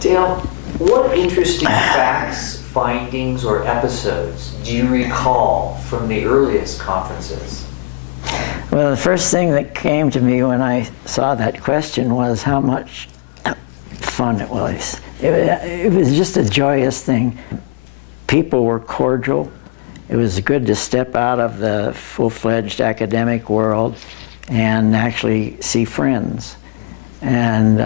Dale, what interesting facts, findings, or episodes do you recall from the earliest conferences? Well, the first thing that came to me when I saw that question was how much fun it was. It was just a joyous thing. People were cordial. It was good to step out of the full-fledged academic world and actually see friends. And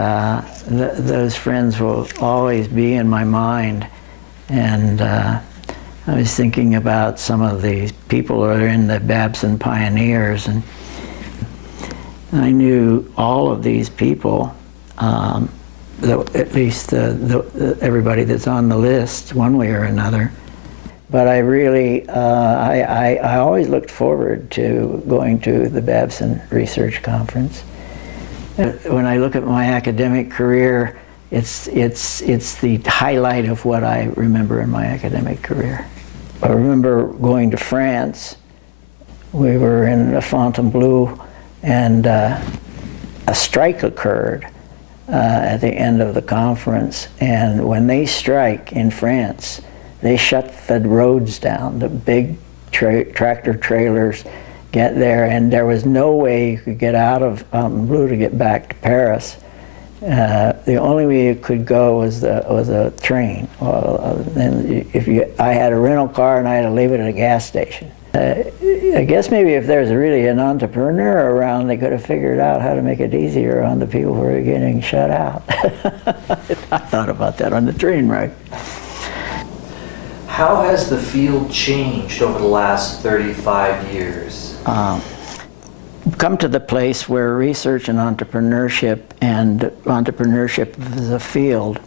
those friends will always be in my mind. And I was thinking about some of these people who are in the Babson Pioneers, and I knew all of these people, at least everybody that's on the list, one way or another. But I really, I always looked forward to going to the Babson Research Conference. When I look at my academic career, it's the highlight of what I remember in my academic career. I remember going to France. We were in Fontainebleau, and a strike occurred at the end of the conference. And when they strike in France, they shut the roads down. The big tractor trailers get there, and there was no way you could get out of Fontainebleau to get back to Paris. The only way you could go was a train. And I had a rental car, and I had to leave it at a gas station. I guess maybe if there's really an entrepreneur around, they could have figured out how to make it easier on the people who are getting shut out. I thought about that on the train ride. How has the field changed over the last 35 years? Come to the place where research and entrepreneurship as a field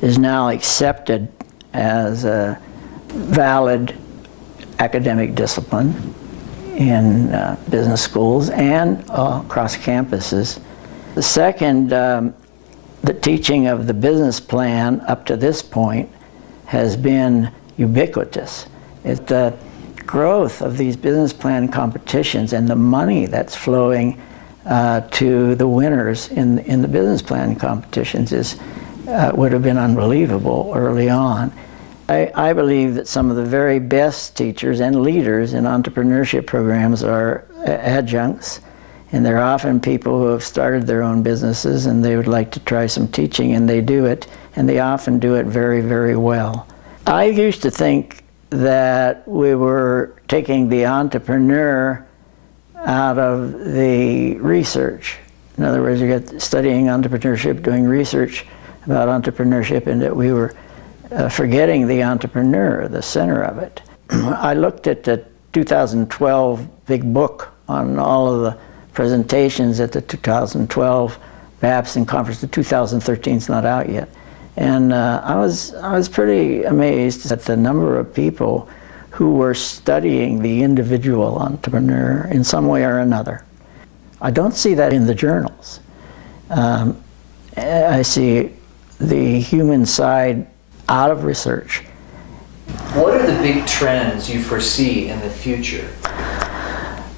is now accepted as a valid academic discipline in business schools and across campuses. The second, the teaching of the business plan up to this point has been ubiquitous. The growth of these business plan competitions and the money that's flowing to the winners in the business plan competitions would have been unbelievable early on. I believe that some of the very best teachers and leaders in entrepreneurship programs are adjuncts, and they're often people who have started their own businesses and they would like to try some teaching, and they do it, and they often do it very, very well. I used to think that we were taking the entrepreneur out of the research. In other words, you get studying entrepreneurship, doing research about entrepreneurship, and that we were forgetting the entrepreneur, the center of it. I looked at the 2012 big book on all of the presentations at the 2012 Babson conference. The 2013 is not out yet. And I was pretty amazed at the number of people who were studying the individual entrepreneur in some way or another. I don't see that in the journals. I see the human side out of research. What are the big trends you foresee in the future?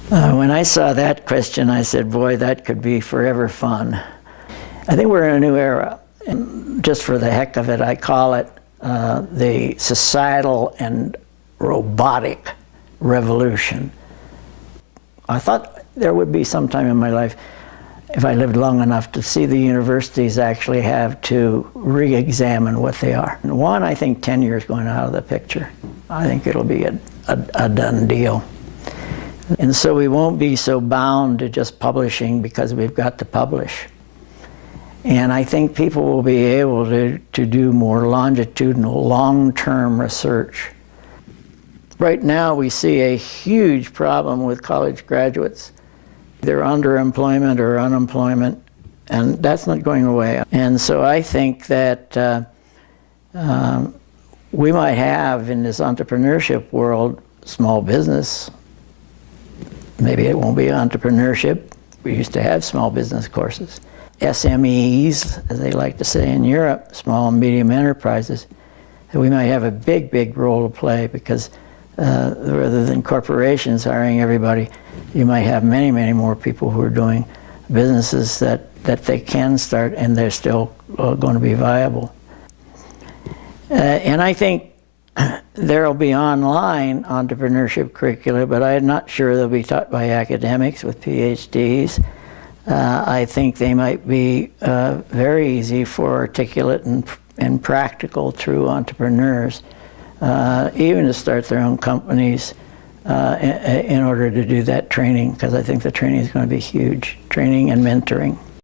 When I saw that question, I said, boy, that could be forever fun. I think we're in a new era. And just for the heck of it, I call it the societal and robotic revolution. I thought there would be some time in my life, if I lived long enough, to see the universities actually have to re-examine what they are. And one, I think tenure is going out of the picture. I think it'll be a done deal. And so we won't be so bound to just publishing because we've got to publish. And I think people will be able to do more longitudinal, long-term research. Right now we see a huge problem with college graduates. They're underemployment or unemployment, and that's not going away. And so I think that we might have in this entrepreneurship world small business. Maybe it won't be entrepreneurship. We used to have small business courses. SMEs, as they like to say in Europe, small and medium enterprises, that we might have a big, big role to play because rather than corporations hiring everybody, you might have many, many more people who are doing businesses that they can start and they're still going to be viable. And I think there will be online entrepreneurship curricula, but I'm not sure they'll be taught by academics with PhDs. I think they might be very easy for articulate and practical, true entrepreneurs, even to start their own companies in order to do that training, because I think the training is going to be huge, training and mentoring.